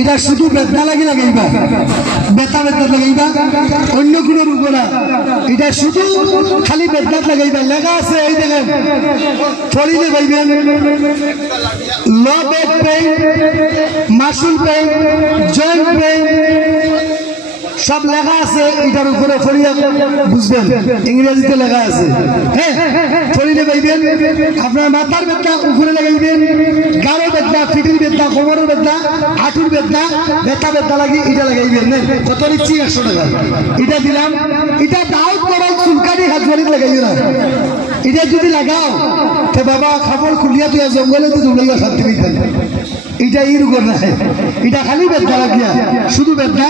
এটা শুধু বেদনা লাগি লাগাইবা, বেতা বেদনা লাগাইবা, অন্য কোনো রোগ না। এটা শুধু খালি বেদনাত লাগাইবা। লেখা আছে এই দেখেন, পড়িলে পাইবেন লো ব্যাক পেইন, মাসুল পেইন, জয়েন্ট পেইন, সব লেখা আছে। এটার উপরে পড়িয়া বুঝবেন, ইংরেজিতে লেখা আছে। হ্যাঁ, পড়িলে পাইবেন। আপনার মাথার বেদনা উপরে লাগাইবেন, গাড়ো বেদনা, পিঠির বেদনা, কোমরের বেদনা, হাঁটুর বেদনা, বেতা বেদনা লাগি এটা লাগাইবেন। কত নিচ্ছি? 100 টাকা। এটা দিলাম। এটা দাউদ করাই চুলকানি হাত বাড়ি লাগাইও না। এটা যদি লাগাও তো বাবা খাবার খুলিয়া তুই জঙ্গলে তো দৌড়াইয়া শান্তি দিতেন। এটা এই রোগ না, এটা খালি বেদনা লাগিয়া, শুধু বেদনা।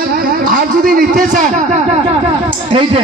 আর যদি নিতে চান এইটা